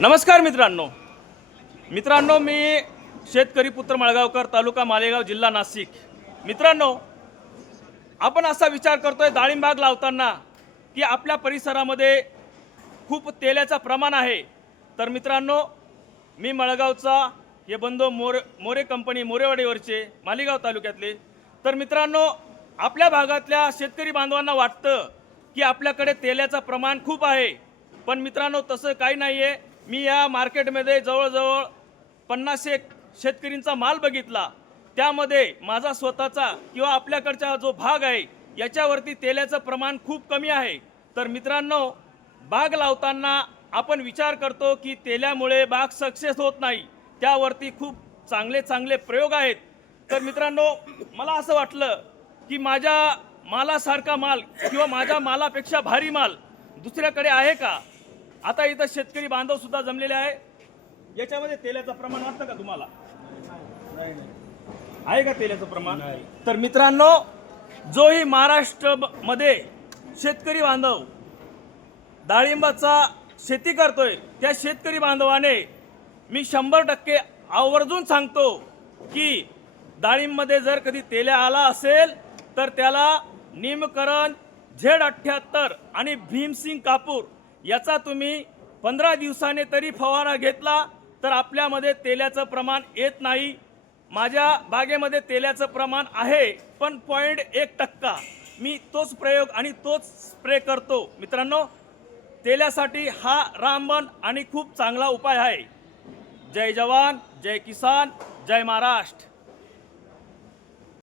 नमस्कार मित्रांनो, मी शेतकरी पुत्र मळगावकर, तालुका मालेगाव, जिल्हा नाशिक। मित्रांनो, आपण असा विचार करतोय डाळिंब बाग लावताना की आपल्या परिसरामध्ये खूप तेलाचं प्रमाण आहे। तर मित्रांनो, मी मळगावचा हे बंधू मोरे कंपनी मोरेवाडीवरचे मालेगाव तालुक्यातले। तर मित्रांनो, आपल्या भागातल्या शेतकरी बांधवांना वाटतं की आपल्याकडे तेलाचं प्रमाण खूप आहे, पण मित्रांनो तसं काही नाहीये। मी या मार्केटमध्ये जवळजवळ 50-1 शेतकरींचा माल बघितला, त्यामध्ये माझा स्वतःचा किंवा आपल्याकडचा जो भाग आहे याच्यावरती तेलाचं प्रमाण खूप कमी आहे। तर मित्रांनो, बाग लावताना आपण विचार करतो की तेलामुळे बाग सक्सेस होत नाही, त्यावरती खूप चांगले प्रयोग आहेत। तर मित्रांनो, मला असं वाटलं की माझ्या मालासारखा माल किंवा माझ्या मालापेक्षा भारी माल दुसऱ्याकडे आहे का। आता इथं शेतकरी बांधव सुद्धा जमलेले आहे। याच्यामध्ये तेलाचं प्रमाण वाटतं का तुम्हाला? आहे का तेलाचं प्रमाण? तर मित्रांनो, जोही महाराष्ट्रामध्ये शेतकरी बांधव डाळिंबाचा शेती करतोय, त्या शेतकरी बांधवाने मी 100% आवर्जून सांगतो की डाळिंबमध्ये जर कधी तेल्या आला असेल तर त्याला निमकरण, Z78 आणि भीमसिंग कापूर याचा तुम्ही 15 दिवसाने तरी फवारा घेतला तर आपल्यामध्ये तेलाचं प्रमाण येत नाही। माझ्या बागेमध्ये तेलाचं प्रमाण आहे, पण 0.1%। मी तोच प्रयोग आणि तोच स्प्रे करतो। मित्रांनो, तेलासाठी हा रामबन आणि खूप चांगला उपाय आहे। जय जवान, जय किसान, जय महाराष्ट्र।